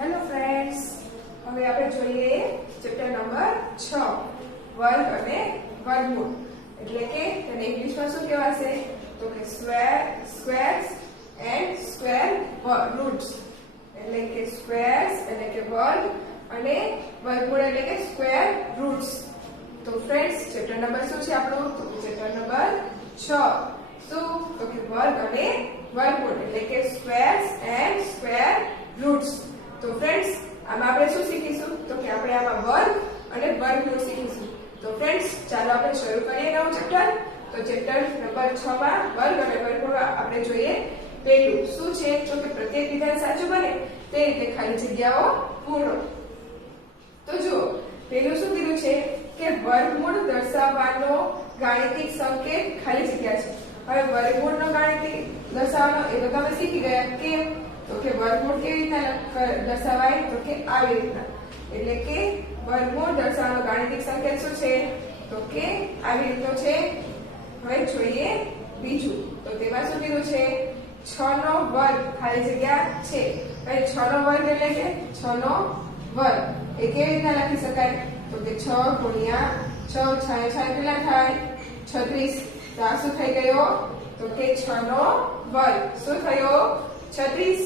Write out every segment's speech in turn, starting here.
Hello friends, હવે આપણે જોઈએ ચેપ્ટર નંબર 6 વર્ગ અને વર્ગમૂળ. એટલે કે તેને ઇંગ્લિશમાં શું કહેવાશે? તો કે સ્ક્વેર્સ એન્ડ સ્ક્વેર રૂટ્સ. એટલે કે સ્ક્વેર્સ એટલે કે વર્ગ અને વર્ગમૂળ એટલે કે સ્ક્વેર રૂટ્સ. તો ફ્રેન્ડ્સ, ચેપ્ટર નંબર શું છે આપણું? તો ચેપ્ટર નંબર 6. શું? તો કે વર્ગ અને વર્ગમૂળ એટલે કે સ્ક્વેર્સ એન્ડ સ્ક્વેર રૂટ્સ. તો ફ્રેન્ડ્સ, આમાં આપણે શું શીખીશું? તો કે આપણે આમાં વર્ગ અને વર્ગમૂળ શીખીશું. તો ફ્રેન્ડ્સ, ચાલો આપણે શરૂ કરીએ નવું ચેપ્ટર. તો ચેપ્ટર નંબર 6 માં વર્ગ અને વર્ગમૂળ આપણે જોઈએ. પહેલું શું છે? તો કે પ્રત્યેક વિધાન સાચું બને તે રીતે ખાલી જગ્યાઓ પૂરો. તો જુઓ, પહેલું શું કીધું છે કે વર્ગમૂળ દર્શાવવાનો ગાણિતિક સંકેત ખાલી જગ્યા છે. હવે વર્ગમૂળનો ગાણિતિક દર્શાવવાનો એ તો તમે શીખી ગયા. કેમ? તો કે વર્ગમૂળ કેવી રીતના દર્શાવાય? તો કે આવી રીતના. એટલે કે વર્ગમૂળ દર્શાવવાનો ગાણિતિક સંકેત શું છે? તો કે આવી રીતનો છે. હવે જોઈએ બીજું. તો તેમાં શું કીધું છે? 6 નો વર્ગ ખાલી જગ્યા છે. હવે 6 નો વર્ગ એટલે કે 6 નો વર્ગ એ કેવી રીતના લખી શકાય? તો કે 6 ગુણ્યા 6 6 કેટલા થાય? 36. તો આ શું થઈ ગયો? તો કે 6 નો વર્ગ શું થયો? 36.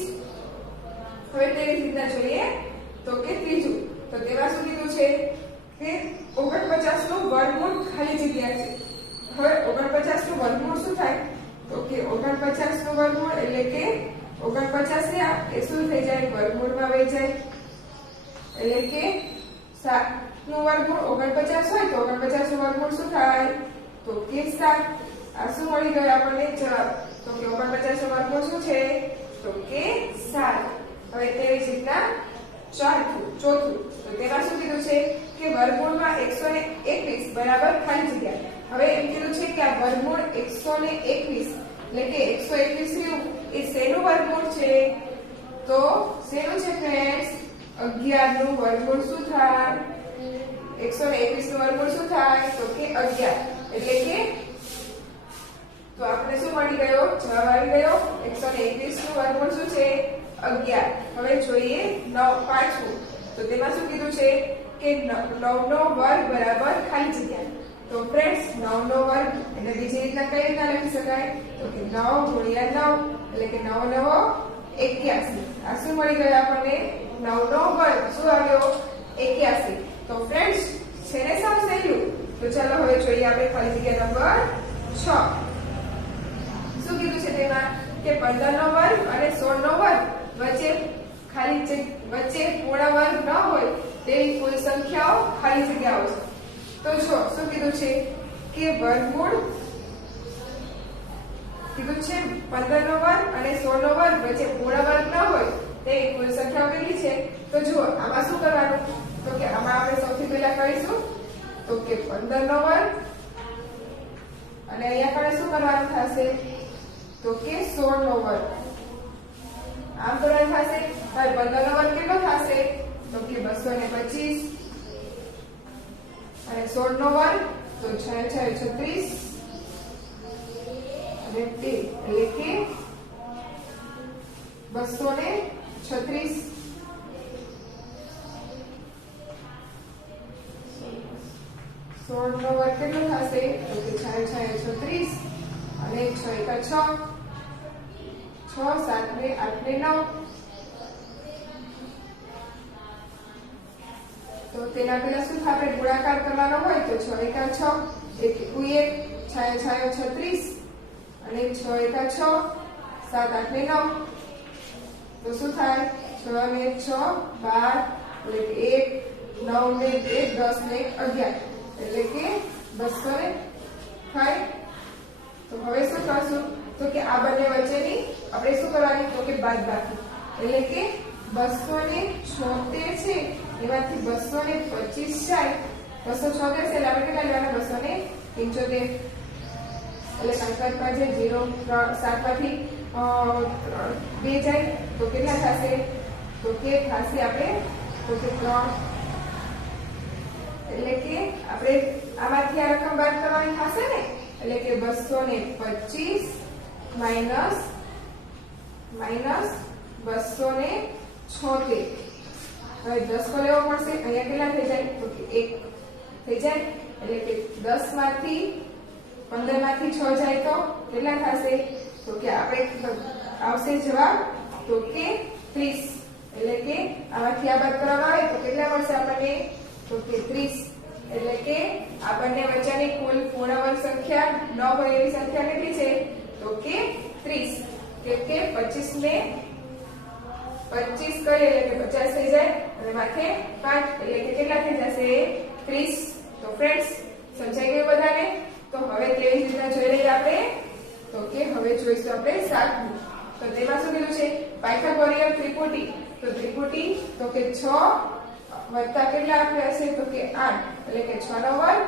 હવે તેવી રીતના જોઈએ તો કે ત્રીજું. તો તેમાં શું કીધું છે કે 49 નું વર્ગમૂળ ખાલી જગ્યા છે. હવે 49 નું વર્ગમૂળ શું થાય? તો કે 49 નું વર્ગમૂળ એટલે કે 49 ને એ શું થઈ જાય? વર્ગમૂળમાં વહી જાય. એટલે કે 7 નું વર્ગમૂળ 49 હોય તો 49 નું વર્ગમૂળ શું થાય? તો કે 7. આ શું મળી ગયો આપણને જવાબ? તો કે 49 નું વર્ગમૂળ શું છે? તો કે 7. હવે તેવી જ રીતના ચોથું. તો તેમાં શું કીધું છે કે વર્ગમૂળમાં 121 બરાબર ખાલી જગ્યા. હવે એમ કીધું છે કે આ વર્ગમૂળ 121 એટલે કે 121 રહ્યું એ શેનું વર્ગમૂળ છે? તો શેનું છે ફ્રેન્ડ્સ? 11 નું વર્ગમૂળ શું થાય? 121 નું વર્ગમૂળ શું થાય? તો કે 11. એટલે કે તો આપણે શું મળી ગયો? જવાબ આવી ગયો. 121 નું વર્ગમૂળ શું છે? 11. હવે જોઈએ પાંચમું. તો તેમાં શું કીધું છે કે 9 નો વર્ગ બરાબર ખાલી જગ્યા. તો ફ્રેન્ડ્સ, 9 નો વર્ગ એટલે બીજી રીતના કઈ રીતના લખી શકાય? તો કે 9 ગુણ્યા 9 એટલે કે 9 9 81. આ શું મળી ગયું આપણને? 9 નો વર્ગ શું આવ્યો? 81. તો ફ્રેન્ડ્સ, છે ને સાવ સહેલું. તો ચાલો હવે જોઈએ આપણે ખાલી જગ્યા નંબર 6. શું કીધું છે તેમાં કે 15 નો વર્ગ અને 16 નો વર્ગ વચ્ચે પૂર્ણ વર્ગ ન હોય તેવી કુલ સંખ્યાઓ ખાલી જગ્યાઓ છે. તો જો શું કીધું છે કે વર્ગમૂળ કીધું છે 15 નો વર્ગ અને 16 નો વર્ગ વચ્ચે પૂર્ણ વર્ગ ન હોય તેવી કુલ સંખ્યાઓ કેટલી છે? તો જુઓ, આમાં શું કરવાનું? તો કે આમાં આપણે સૌથી પહેલા કરીશું તો કે 15 નો વર્ગ અને અહીંયા પણ શું કરવાનું થશે? તો કે 16 નો વર્ગ. આમ કરવાનું થશે. હવે 15 નો વર્ગ કેટલો થશે? તો કે 225 અને 16 નો વર્ગ તો 6 6 36 અને 2 એટલે કે 236. 16 નો વર્ગ કેટલો થશે? તો કે 6 6 36 અને 6 1 6 6 7 ને 8 ને 9. તો તેના પહેલા શું થાય? ગુણાકાર કરવાનો હોય તો 6 1 6 એટલે 6 6 36 અને 6 1 6 7 8 ને 9. તો શું થાય? 6 ને 6 12 એટલે 1 9 ને 1 10 ને 11 એટલે કે 205. તો હવે શું કરશું? તો કે આ બંને વચ્ચેની આપણે શું કરવાની? તો કે બાદબાકી. એટલે કે 276 છે એમાંથી 225 જાય. 276 એટલે આપણે કેટલા લેવાના? 275. એટલે સંકલ્પમાં જે 0 3 7 માંથી 2 જાય તો કેટલા થશે? તો કે થશે આપણે તો કે 3. એટલે કે આપણે આમાંથી આ રકમ બાદ કરવાની થશે ને. એટલે કે 225 માઈનસ 276 હવે 10 કો લેવો પડશે. અહીંયા કેટલા થઈ જાય તો કે 1 થઈ જાય. એટલે કે 10 માંથી 15 માંથી 6 જાય તો કેટલા થશે તો કે આપણે આવશે જવાબ તો કે 30. એટલે કે આમાંથી આ બાદ કરવામાં આવે તો કેટલા મળશે આપણને તો કે 30. એટલે કે આપણને વચ્ચેની કુલ પૂર્ણ વર્ગ સંખ્યા 9 હોય એવી સંખ્યા કેટલી છે તો કે 30. કેમ કે 25 ને 25 કરીએ એટલે કે 50 થઈ જાય અને માથે 5 એટલે કે કેટલા થઈ જશે 30. તો ફ્રેન્ડ્સ સમજાઈ ગયું બધાને? તો હવે કેવી રીતના જોઈ લઈએ આપણે તો કે હવે જોઈશું આપણે 7. તો તેમાં શું કીધું છે પાયથાગોરિયન ત્રિપુટી. તો ત્રિપુટી તો કે 6 વત્તા કેટલા આપણે હશે તો કે 8 એટલે કે 6 નો વર્ગ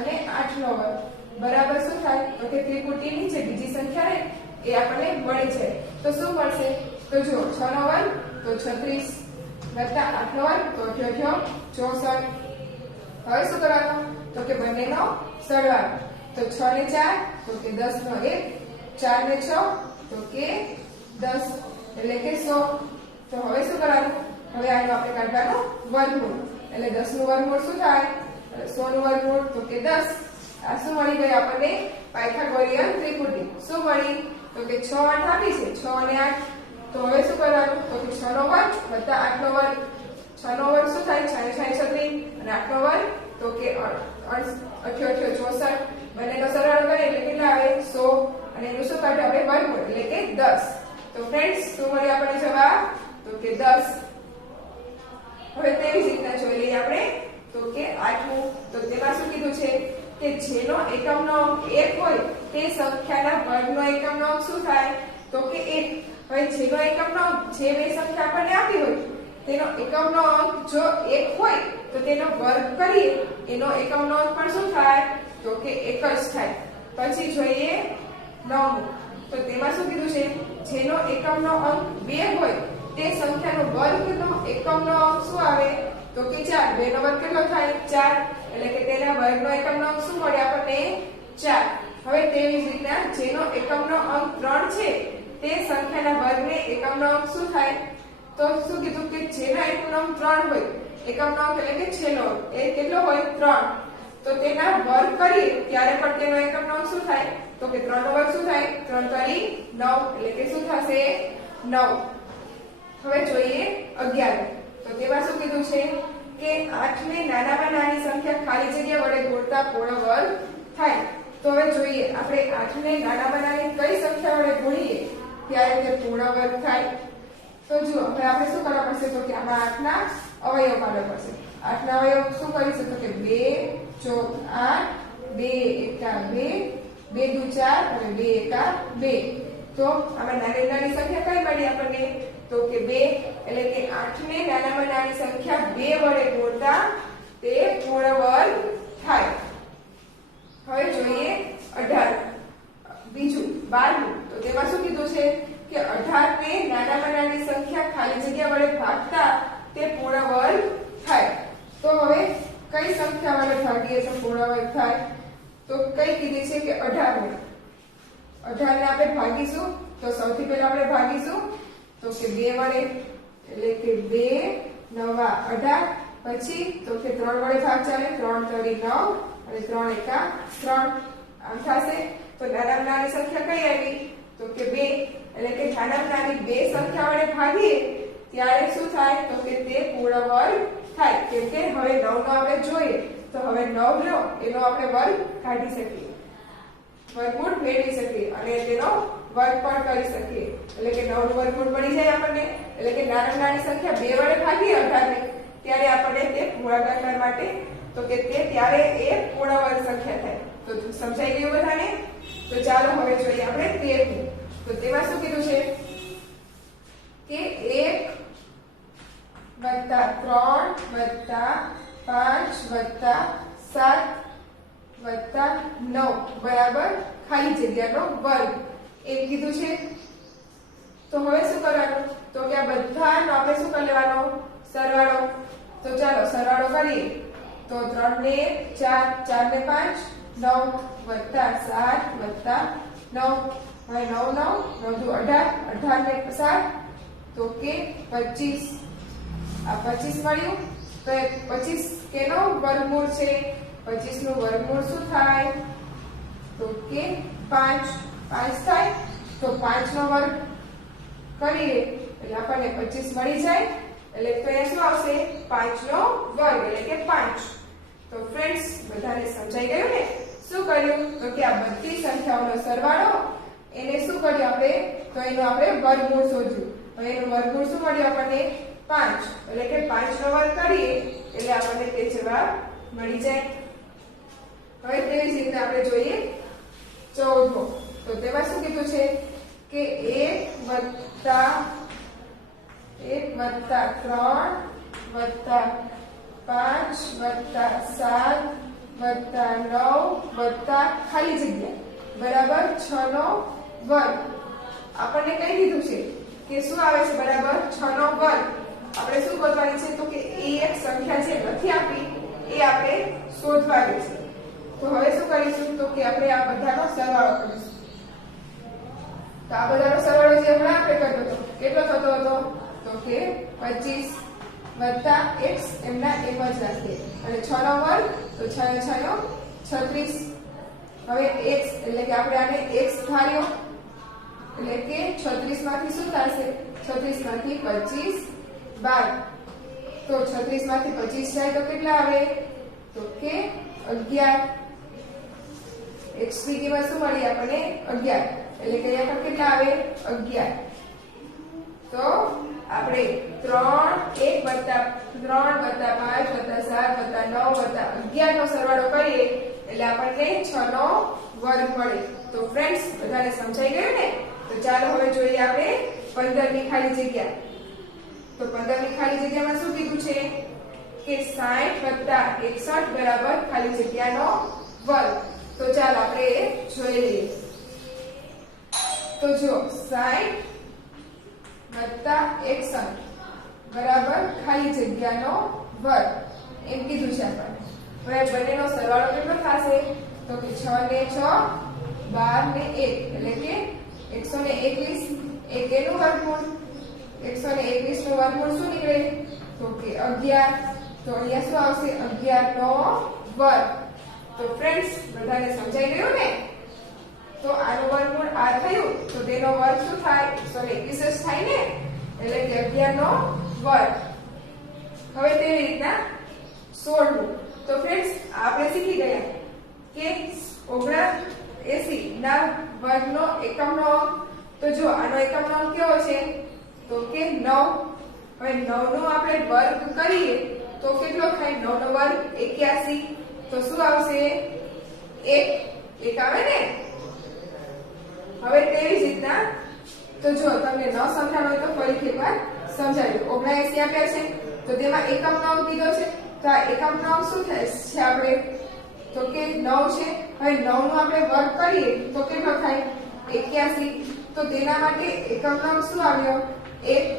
અને 8 નો વર્ગ બરાબર શું થાય તો કે ત્રિપુટીની જે બીજી સંખ્યા ને એ આપણને મળી છે. તો શું મળશે તો જો 6 નો વર્ગ તો 36 વત્તા 8 નો વર્ગ તો 64. હવે શું કરવાનું તો કે બંનેનો સરવાળો. તો 6 ને 4 તો કે 10 નો 1 4 ને 6 તો કે 10 એટલે કે 100. તો હવે શું કરવાનું હવે આનું આપણે કાઢવાનું વર્ગમૂળ. એટલે 10 નું વર્ગમૂળ શું થાય 100 નું વર્ગમૂળ તો કે 10. આ શું મળી ગયું આપણને પાયથાગોરિયન ત્રિપુટી. શું મળી તો કે 6 8 આપી છે 6 અને 8. તો હવે શું કરવાનું તો કે 6 નો વર્ગ વત્તા 8 નો વર્ગ. 6 નો વર્ગ શું થાય 6 6 36 અને 8 નો વર્ગ તો કે 88 64. બંનેનો સરવાળો કરીએ એટલે કેટલા આવે 100 અને એનું શું કાઢ્યું આપણે વર્ગમૂળ એટલે કે 10. તો ફ્રેન્ડ્સ શું મળ્યું આપણને જવાબ તો કે 10. હવે તેવી જ રીતના જોઈ લઈએ આપણે તો કે 8મું. તો તેમાં શું કીધું છે કે જેનો એકમનો અંક 1 હોય તે સંખ્યાના વર્ગનો એકમનો અંક શું થાય તો કે 1. હવે જેનો એકમનો અંક જે બે સંખ્યા આપણને આપી હોય તેનો એકમનો અંક જો 1 હોય તો તેનો વર્ગ કરીએ એનો એકમનો અંક પણ શું થાય તો કે 1 જ થાય. પછી જોઈએ 9મું. તો તેમાં શું કીધું છે જેનો એકમનો અંક 2 હોય તે સંખ્યાનો વર્ગનો એકમનો અંક શું આવે તો કે 4. 2 નો વર્ગ કેટલો થાય 4 એટલે કે તેના વર્ગનો એકમનો અંક શું મળે આપણને 4. હવે તેવી જ રીતના જેનો એકમનો અંક 3 છે તે સંખ્યાના વર્ગને એકમનો અંક શું થાય તો શું કીધું કે જેનો એકમનો અંક 3 હોય એકમનો અંક એટલે કે છેલ્લો એ કેટલો હોય 3. તો તેના વર્ગ કરીએ ત્યારે પણ તેનો એકમનો અંક શું થાય તો કે 3 નો વર્ગ શું થાય 3 તરી 9 એટલે કે શું થશે 9. હવે જોઈએ 11. તો તેમાં શું કીધું છે કે 8 ને નાનામાં નાની સંખ્યા ખાલી જગ્યા વડે ગુણતા પૂર્ણ વર્ગ થાય. તો હવે જોઈએ આપણે 8 ને નાનામાં નાની કઈ સંખ્યા વડે ગુણીએ ત્યારે તે પૂર્ણ વર્ગ થાય. તો જુઓ હવે આપણે શું કરવા પડશે તો કે આમાં 8 ના અવયવ પાડવા પડશે. 8 ના અવયવ શું કરીશું તો કે 2 ચોક 8 2 એકા 2 2 દુ 4 અને 2 એકા 2. તો આમાં નાની નાની સંખ્યા કઈ મળી આપણને તો કે 2 એટલે કે 8 ને નાનામાં નાની સંખ્યા 2 વડે ગુણતા તે પૂર્ણ વર્ગ થાય. હવે જોઈએ 18. બીજું 12મું. તો તેમાં શું કીધું છે કે 18 ને નાનામાં નાની સંખ્યા ખાલી જગ્યા વડે ભાગતા તે પૂર્ણ વર્ગ થાય. તો હવે કઈ સંખ્યા વડે ભાગીએ તો પૂર્ણ વર્ગ થાય તો કઈ કીધી છે કે 18 ને 18 ને આપણે ભાગીશું તો સૌથી પહેલા આપણે ભાગીશું તો કે 2 વડે એટલે કે 2 9 18. પછી તો કે 3 વડે ભાગ ચાલે 3 તરી 9 અને 3 એકા 3 આમ થશે. તો નાનામાં નાની સંખ્યા કઈ આવી તો કે 2 એટલે કે નાનામાં નાની બે સંખ્યા વડે ભાગીએ ત્યારે શું થાય તો કે તે પૂર્ણ વર્ગ થાય. કેમ કે હવે 9 નો આપણે જોઈએ તો હવે 9 નો એનો આપણે વર્ગ કાઢી શકીએ વર્ગમૂળ મેળવી શકીએ અને તેનો વર્ગ પણ કરી શકીએ. એટલે કે 9 નું વર્ગમૂળ મળી જાય આપણને. એટલે કે નાનામાં નાની સંખ્યા 2 વડે ભાગીએ 18 ને ત્યારે આપણને તે ગુણાકાર માટે તો કે તે ત્યારે એ પૂર્ણ વર્ગ સંખ્યા થાય. તો સમજાઈ ગયું બધાને? તો ચાલો હવે જોઈએ આપણે 13મું. તો તેમાં શું કીધું છે કે 1 વત્તા 3 વત્તા 5 વત્તા 7 વત્તા 9 બરાબર ખાલી જગ્યાનો વર્ગ એમ કીધું છે. તો હવે શું કરવાનું તો કે આ બધાનો આપણે શું કરી લેવાનો સરવાળો. તો ચાલો સરવાળો કરીએ તો 3 ને 4 4 ને 5 9 વત્તા 7 વત્તા 9 હવે 9 9 9 દુ 18 18 ને 7 તો કે 25 આ 25 મળ્યું તો એ 25 કેનો વર્ગમૂળ છે 25 નું વર્ગમૂળ શું થાય તો કે 5 થાય તો 5 નો વર્ગ કરીએ એટલે આપણને 25 મળી જાય એટલે તો એ શું આવશે 5 નો વર્ગ એટલે કે 5 તો ફ્રેન્ડ્સ બધાને સમજાઈ ગયું ને શું કર્યું તો કે આ બધી સંખ્યાઓનો સરવાળો એને શું કર્યું આપણે તો એનું આપણે વર્ગમૂળ શોધ્યું તો એનું વર્ગમૂળ શું મળ્યું આપણને 5 એટલે કે 5 નો વર્ગ કરીએ એટલે આપણને તે જવાબ મળી જાય હવે તેવી જ રીતે આપણે જોઈએ 14મો તો તેમાં શું કીધું છે કે 1 વત્તા 3 વત્તા 5 વત્તા 7 વત્તા 9 વત્તા ખાલી જગ્યા બરાબર 6 નો વર્ગ આપણને કઈ દીધું છે કે શું આવે છે બરાબર 6 નો વર્ગ આપણે શું શોધવાની છે તો કે એ એક સંખ્યા જે નથી આપી એ આપણે શોધવાની છે તો હવે શું કરીશું તો કે આપણે આ બધાનો સરવાળો કરીશું તો આ બધાનો સરવાળો જે હમણાં આપણે કર્યો હતો કેટલો થતો હતો તો કે 25 વત્તા x એમના એમ જ રાખીએ અને 6 નો વર્ગ તો 6 નો 36 હવે x એટલે કે આપણે આને x ધાર્યો એટલે કે 36 માંથી શું થશે 36 માંથી 25 બાદ તો 36 માંથી 25 જાય તો કેટલા આવે તો કે 11 x ની કિંમત શું મળી આપણને 11 એટલે કે અહીંયા પર કેટલા આવે 11 તો આપણે 3 વત્તા 5 વત્તા 7 વત્તા 9 વત્તા 11 નો સરવાળો કરીએ એટલે આપણને 6 નો વર્ગ મળે તો ફ્રેન્ડ્સ બધાને સમજાઈ ગયું ને તો ચાલો હવે જોઈએ આપણે 15 ની ખાલી જગ્યા તો 15 ની ખાલી જગ્યામાં શું કીધું છે કે 60 વત્તા 61 બરાબર ખાલી જગ્યાનો વર્ગ તો ચાલો આપણે જોઈ લઈએ તો જો 60 વત્તા 61 બરાબર ખાલી જગ્યાનો વર્ગ એમ કીધું છે આપણને હવે બંનેનો સરવાળો કેટલો થશે તો કે 6 ને 6 12 ને 1 એટલે કે 121 એ કેનું વર્ગમૂળ 121 નું વર્ગમૂળ શું નીકળે તો કે 11 તો અહીંયા શું આવશે 11 નો વર્ગ તો ફ્રેન્ડ્સ બધાને સમજાઈ ગયું ને તો આનું વર્ગમૂળ આ થયું તો તેનો વર્ગ શું થાય 121 જ થાય ને એટલે કે 11 નો વર્ગ હવે તેવી રીતના 16 તો ફ્રેન્ડ્સ આપણે શીખી ગયા કે 79 ના વર્ગનો એકમનો અંક તો જો આનો એકમનો અંક કેવો છે તો કે 9 હવે 9 નો આપણે વર્ગ કરીએ તો કેટલો થાય 9 નો વર્ગ 81 તો શું આવશે 1 આવે ને હવે તેવી જ રીતના તો જો તમને ન સમજાણું હોય તો ફરીથી એકવાર સમજાવ્યું 79 આપ્યા છે તો તેમાં એકમનો અંક કીધો છે તો આ એકમનો અંક શું થાય છે આપણે તો કે 9 છે હવે 9 નો આપણે વર્ગ કરીએ તો કેટલો થાય 81 તો તેના માટે એકમનો અંક શું આવ્યો 1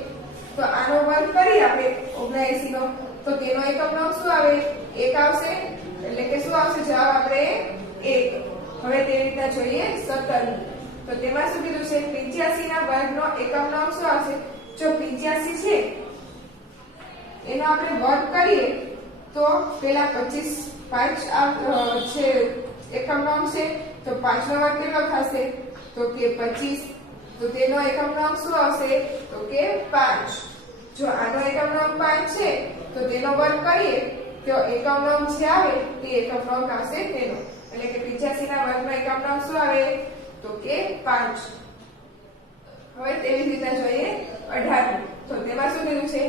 તો આનો વર્ગ કરીએ આપણે 79 નો તો તેનો એકમનો અંક શું આવે 1 આવશે એટલે કે શું આવશે જવાબ આપણે 1 હવે તેવી રીતના જોઈએ 17 તો તેમાં શું કીધું છે 85 ના વર્ગનો એકમનો અંક શું આવશે જો 85 છે એનો આપણે વર્ગ કરીએ તો પેલા 5 છે એકમનો અંક છે તો 5 નો વર્ગ કેટલો થશે તો કે 25 તો તેનો એકમનો અંક શું આવશે તો કે 5 જો આનો એકમનો અંક 5 છે તો તેનો વર્ગ કરીએ તો એકમનો અંક જે આવે તે એકમનો અંક આવશે તેનો એટલે કે 85 ના વર્ગનો એકમનો અંક શું આવે તો કે 5 હવે તેવી રીતે જોઈએ 18 તો તેમાં શું કીધું છે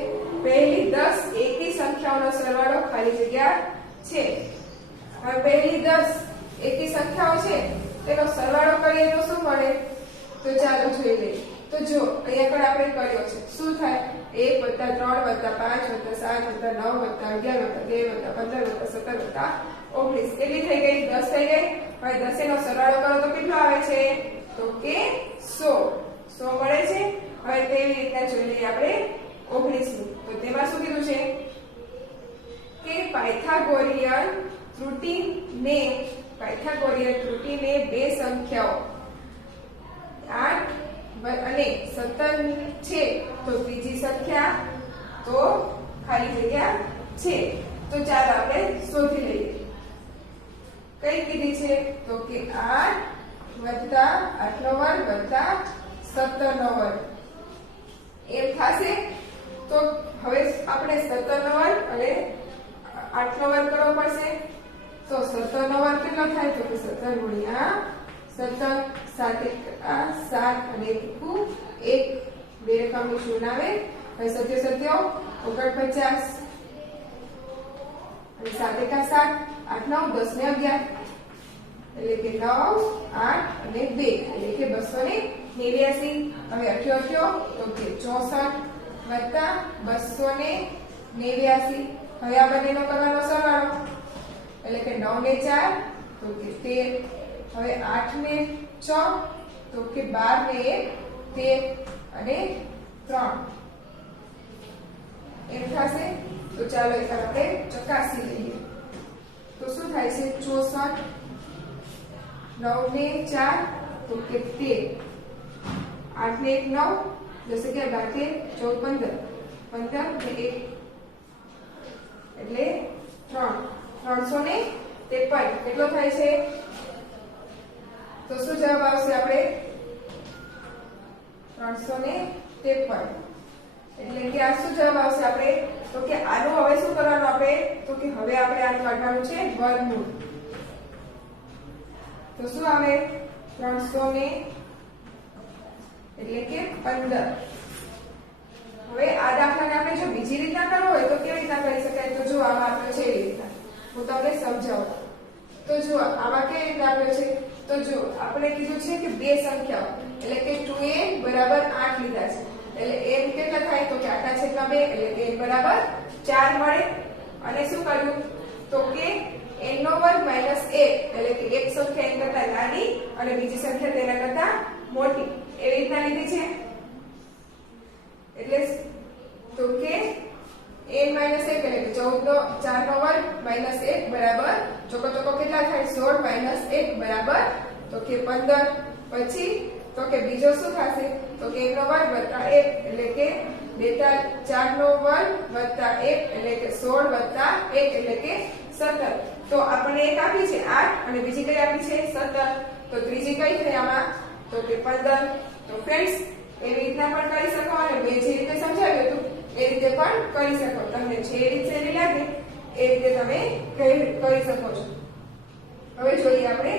પહેલી 10 એકી સંખ્યાઓનો સરવાળો ખાલી જગ્યા છે હવે પહેલી 10 એકી સંખ્યાઓ છે તેનો સરવાળો કરીએ તો શું મળે તો ચાલો જોઈ લઈએ તો જો અહીંયા પણ આપણે કર્યો છે શું થાય 1 + 3 + 5 + 7 + 9 + 11 + 13 + 15 + 17 + 19 કેટલી થઈ ગઈ 10 થઈ ગઈ હવે 10 નો સરવાળો કરો તો કેટલો આવે છે તો કે 100 મળે છે હવે તેવી રીતના જોઈ લઈએ આપણે 19 તો તેમાં શું કીધું છે કે પાયથાગોરિયન ત્રુટિને બે સંખ્યાઓ 8 અને 17 છે તો ત્રીજી સંખ્યા તો ખાલી જગ્યા છે. તો ચાલો આપણે શોધી લઈએ. કઈ કીધી છે? તો કે 8 વત્તા 8 નો વર્ગ વત્તા 17 નો વર્ગ એમ થશે. તો હવે આપણે 17 નો વર્ગ અને 8 નો વર્ગ કરવો પડશે. તો 17 નો વર્ગ કેટલો થાય? તો કે 17 ગુણ્યા 17, 7 7 અને 1 બે રકમનું શૂન્ય આવે. હવે 7 7 49 અને 7 1 7 8 9 10 ને 11 એટલે કે 9 8 અને 2 એટલે કે 289. હવે 88 તો કે 64 વત્તા 289. હવે આ બંનેનો કરવાનો સરવાળો એટલે કે 9 ને 4 તો કે 13. હવે 8 ને 6 તો કે 12 ને 1 13 અને 3 એમ થશે. તો ચાલો એક આપણે ચકાસી લઈએ. તો શું થાય છે? 64 9 ને 4 તો કે 13 8 ને 1 9 10 11 12 13 14 15 ને 1 એટલે 353 કેટલો થાય છે? તો શું જવાબ આવશે? આપણે 353 એટલે કે આ શું જવાબ આવશે? આપણે તો કે આનું હવે શું કરવાનું? આપણે તો કે હવે આપણે આનું કાઢવાનું છે વર્ગમૂળ. તો શું આવે? 300 એટલે કે 15. હવે આ દાખલાને આપણે જો બીજી રીતના કરવો હોય તો કેવી રીતના કરી શકાય? તો જો આમાં આપ્યો છે એવી રીતના હું તમને સમજાવું. તો જો આમાં કેવી રીતના આપ્યો છે? તો જો આપણે કીધું છે કે બે સંખ્યાઓ એટલે કે 2n બરાબર 8 લીધા છે. એટલે n કેટલા થાય? તો કે 8/2 એટલે કે n બરાબર 4 મળે. અને શું કર્યું? તો કે n નો વર્ગ માઈનસ 1 એટલે કે એક સંખ્યા n કરતા નાની અને બીજી સંખ્યા તેના કરતા મોટી એવી રીતના લીધી છે. એટલે તો કે n માઈનસ 1 એટલે કે 4 નો વર્ગ માઈનસ 1 બરાબર ચોકો ચોકો કેટલા થાય? 16 માઈનસ 1 બરાબર તો કે 15. પછી તો કે બીજો શું થશે? તો કે 1 નો વર્ગ વત્તા 1 એટલે કે 4 નો વર્ગ વત્તા 1 એટલે કે 16 વત્તા 1 એટલે કે 17. તો આપણે એક આપી છે 8 અને બીજી કઈ આપી છે 17. તો ત્રીજી કઈ થઈ આમાં? તો કે 15. તો ફ્રેન્ડ્સ એવી રીતના પણ કરી શકો અને મેં જે રીતે સમજાવ્યું હતું એ રીતે પણ કરી શકો. તમને જે રીત સહેલી લાગે એ રીતે તમે કરી શકો છો. હવે જોઈએ આપણે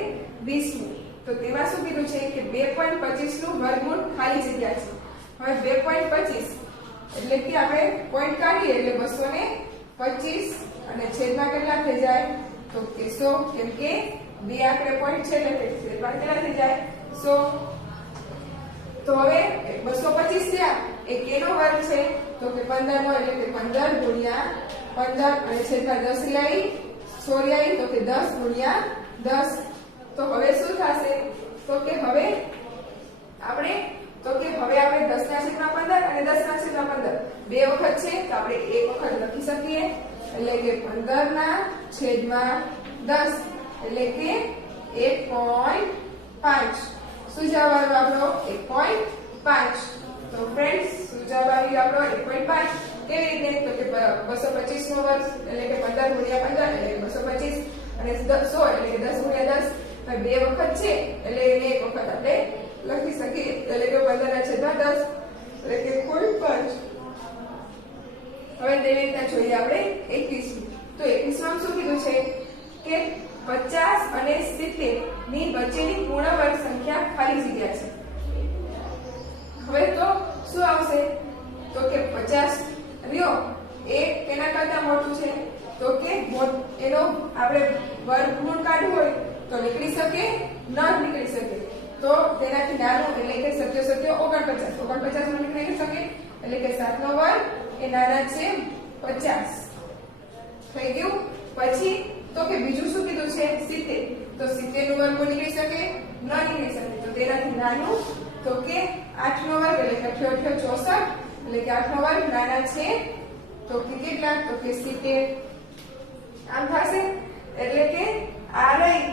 20 તો તેમાં શું કીધું છે કે 2.25 નું વર્ગમૂળ ખાલી જગ્યા છે. હવે 2.25 એટલે કે આપણે પોઈન્ટ કાઢીએ એટલે 225 અને છેદમાં કેટલા થઈ જાય? તો કે 100. કેમ કે બે આંકડે પોઈન્ટ છે એટલે છેદમાં કેટલા થઈ જાય? 100. તો હવે 225 થયા એ કેનો વર્ગ છે? તો કે 15 નો એટલે કે 15 ગુણ્યા 15 અને છેદમાં 10 લઈ 100 લઈ તો કે 10 ગુણ્યા 10. તો હવે શું થશે? તો કે હવે આપણે 10 ના છેદમાં 15 અને 10 ના છેદમાં 15 બે વખત છે તો આપણે એક વખત લખી શકીએ એટલે કે 15 ના છેદમાં 10 એટલે કે 1.5. શું જવાબ આવ્યો આપણો? 1.5. તો ફ્રેન્ડ્સ શું જવાબ આવ્યો આપણો? 1.5. કેવી રીતે? તો કે 225 નો વર્ગ એટલે કે 15 ગુણ્યા 15 એટલે 225 અને 100 એટલે કે 10 ગુણ્યા 10. બે વખત છે એટલે એને એક વખત આપણે લખી શકીએ એટલે કે 15 ના છેદમાં 10 એટલે કે 0.5. હવે તેવી રીતના જોઈએ આપણે 21. તો 21 માં શું કીધું છે કે 50 અને 70 ની વચ્ચેની પૂર્ણ વર્ગ સંખ્યા ખાલી જગ્યા છે. હવે તો શું આવશે? તો કે 50 રહ્યો એ કેના કરતા મોટું છે? તો કે એનો આપણે વર્ગમૂળ કાઢવું હોય તો નીકળી શકે? ન નીકળી શકે. તો તેનાથી નાનું એટલે કે 7 49 માં નીકળી શકે એટલે કે 7 નો વર્ગ એ નાના છે 50 થઈ ગયું. પછી તો કે બીજું શું કીધું છે? 70. તો 70 નું વર્ગમૂળ નીકળી શકે? ન નીકળી શકે. તો તેનાથી નાનું તો કે 8 નો વર્ગ એટલે કે 8 64 એટલે કે 8 નો વર્ગ નાના છે તો કે કેટલા? તો કે 70. આમ થશે એટલે કે આ રહી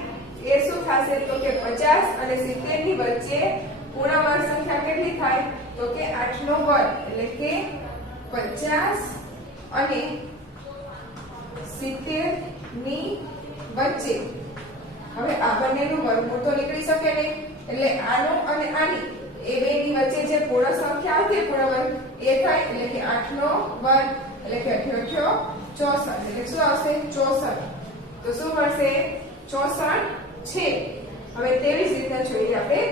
એ શું થશે? તો કે 50 અને 70 ની વચ્ચે પૂર્ણ વર્ગ સંખ્યા કેટલી થાય? તો કે 8 નો વર્ગ એટલે કે 50 અને 70 ની વચ્ચે. હવે આ બંનેનું વર્ગમૂળ તો નીકળી શકે નહીં, એટલે આનું અને આની એ બેની વચ્ચે જે પૂર્ણ સંખ્યા આવતી પૂર્ણ વર્ગ એ થાય, એટલે કે 8 નો વર્ગ એટલે કે 8 64, એટલે શું આવશે 64. તો શું મળશે 64 છે. હવે તેવી જ રીતના જોઈએ આપણે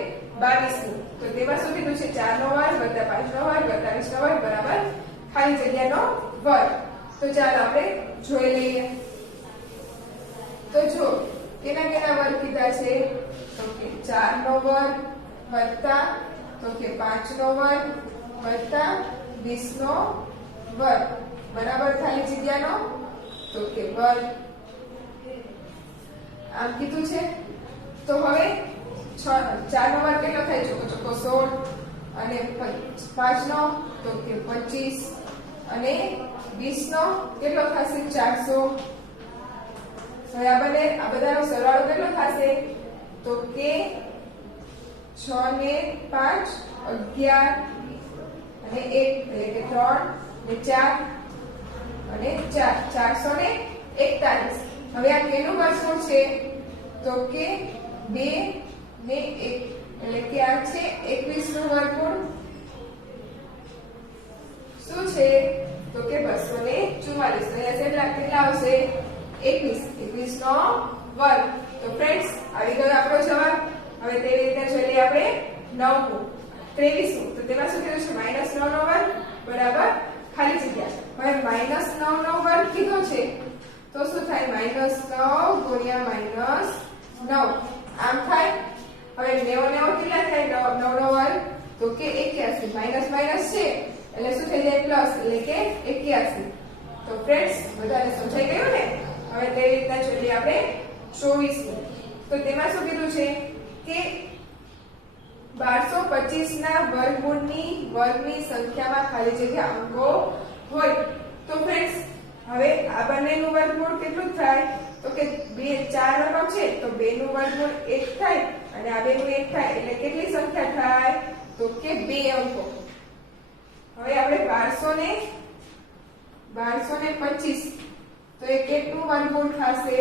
22 નું. તો તેમાં શું કીધું છે 4 નો વર્ગ વત્તા 5 નો વર્ગ વત્તા 20 નો વર્ગ બરાબર ખાલી જગ્યાનો વર્ગ. તો ચાલો આપણે જોઈ લઈએ. તો જો કેના વર્ગ કીધા છે, તો કે 4 નો વર્ગ વત્તા તો કે 5 નો વર્ગ વત્તા 20 નો વર્ગ બરાબર ખાલી જગ્યાનો તો કે વર્ગ આમ કીધું છે. તો હવે 4 નો વર્ગ કેટલો થાય, ચોકો 16 અને 5 નો તો કે 25 અને 20 નો કેટલો થશે 400. હવે આ બધાનો સરવાળો કેટલો થશે, તો કે 6 ને 5 11 અને 1 એટલે કે 3 ને 4 અને 4 441. હવે આ કેનું વર્ગમૂળ છે, તો કે 2 ને 1 એટલે કે આ છે 21 નું વર્ગમૂળ. શું છે, તો કે 244. તો અહીંયા કેટલા આવશે 21 નો વર્ગ. તો ફ્રેન્ડ્સ આવી ગયો આપણો જવાબ. હવે તેવી રીતે જોઈ લઈએ આપણે 9 નું 23 નું. તો તેમાં શું કીધું છે -9 નો વર્ગ બરાબર ખાલી જગ્યા. હવે -9 નો વર્ગ કીધો છે તો શું થાય -9 ગુણ્યા -9 આમ થાય. હવે 90 કેટલા થાય 9 નો વર્ગ તો કે 81. માઈનસ માઈનસ છે એટલે શું થઈ જાય પ્લસ એટલે કે 81. તો ફ્રેન્ડ્સ બધાને સમજાઈ ગયું ને. હવે તેવી રીતના જોઈએ આપણે 24 નું. તો તેમાં શું કીધું છે કે 1225 ના વર્ગની સંખ્યામાં ખાલી જગ્યા અંકો હોય. તો ફ્રેન્ડ્સ હવે આ બંનેનું વર્ગમૂળ કેટલું થાય, તો કે 4 રકમ છે તો 2 નું વર્ગમૂળ 1 થાય અને આ 2 નું 1 થાય એટલે કેટલી સંખ્યા થાય, તો કે 2 અંકો. હવે આપણે 1225 તો એ કેટલું વર્ગમૂળ થશે,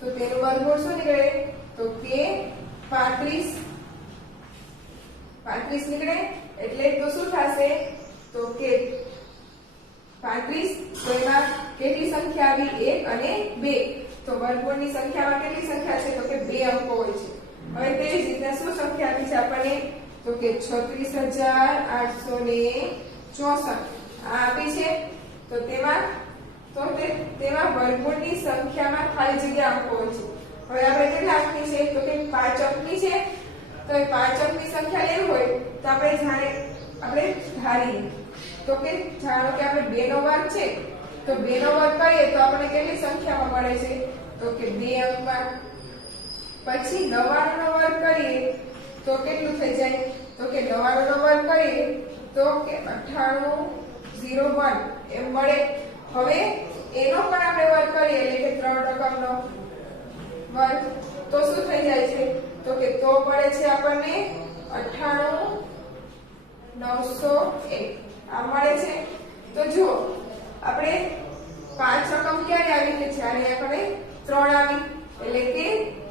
તો તેનું વર્ગમૂળ શું નીકળે, તો કે 35 નીકળે. એટલે તો શું થશે, તો કે 35. તો એમાં કેટલી સંખ્યા આવી 1 અને 2. તો વર્ગમૂળની સંખ્યામાં કેટલી સંખ્યા છે, તો કે 2 અંકો હોય છે. હવે તે જ રીતના શું સંખ્યા આપી છે આપણને, તો કે 36864 આ આપી છે. તો તેમાં વર્ગમૂળની સંખ્યામાં ખાલી જગ્યા અંકો હોય છે. હવે આપણે કેટલા અંકની છે, તો કે 5 અંકની છે. તો એ 5 અંકની સંખ્યા લેવી હોય તો આપણે ધારીએ તો કે જાણો કે આપણે 2 નો વર્ગ છે તો 2 નો વર્ગ કરીએ તો આપણે કેટલી સંખ્યામાં મળે છે, તો કે 2 અંકમાં. પછી 99 નો વર્ગ કરીએ તો કેટલું થઈ જાય, તો કે 99 નો વર્ગ કરીએ તો કે 9801 એમ મળે. હવે એનો પણ આપણે વર્ગ કરીએ એટલે કે 3 રકમનો વર્ગ તો શું થઈ જાય છે, તો કે તો મળે છે આપણને 98901 આ મળે છે. તો જો આપણે 5 રકમ ક્યારે આવી કે જ્યારે આપણે 3 આવી, એટલે કે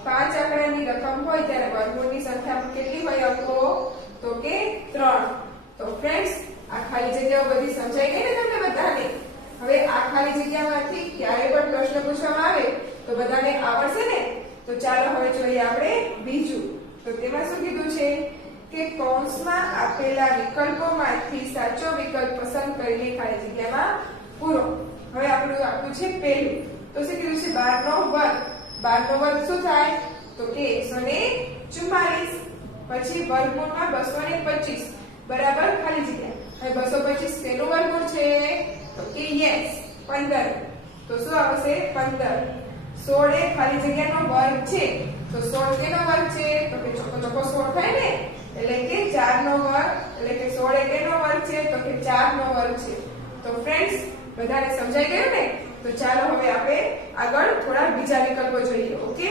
5 આંકડાની રકમ હોય ત્યારે વર્ગમૂળની સંખ્યા કેટલી હોય અંકો, તો કે 3. તો ફ્રેન્ડ્સ આ ખાલી જગ્યાઓ બધી સમજાઈ ગઈ ને તમને બધાને. હવે આ ખાલી જગ્યામાંથી ક્યારે પણ પ્રશ્ન પૂછવામાં આવે તો બધાને આવડશે ને. તો ચાલો હવે જોઈએ આપણે બીજું. તો તેમાં શું કીધું છે કે કૌંસમાં આપેલા વિકલ્પોમાંથી સાચો વિકલ્પ પસંદ કરીને ખાલી જગ્યામાં પૂરો. હવે આપણું આપ્યું છે પહેલું. તો શું કીધું છે 12 નો વર્ગ. 12 નો વર્ગ શું થાય, તો કે 144. પછી વર્ગમૂળમાં 225 બરાબર ખાલી જગ્યા. હવે 225 તેનું વર્ગમૂળ છે, તો કે યસ 15. તો શું આવશે 15. 16 એ ખાલી જગ્યાનો વર્ગ છે. તો 16 કેનો વર્ગ છે, તો કે ચોખ્ખો 16 થાય ને, એટલે કે 4 નો વર્ગ. એટલે કે 16 એ કેનો વર્ગ છે, તો કે 4 નો વર્ગ છે. તો ફ્રેન્ડ્સ બધાને સમજાઈ ગયું ને. તો ચાલો હવે આપણે આગળ થોડા બીજા વિકલ્પો જોઈએ. ઓકે.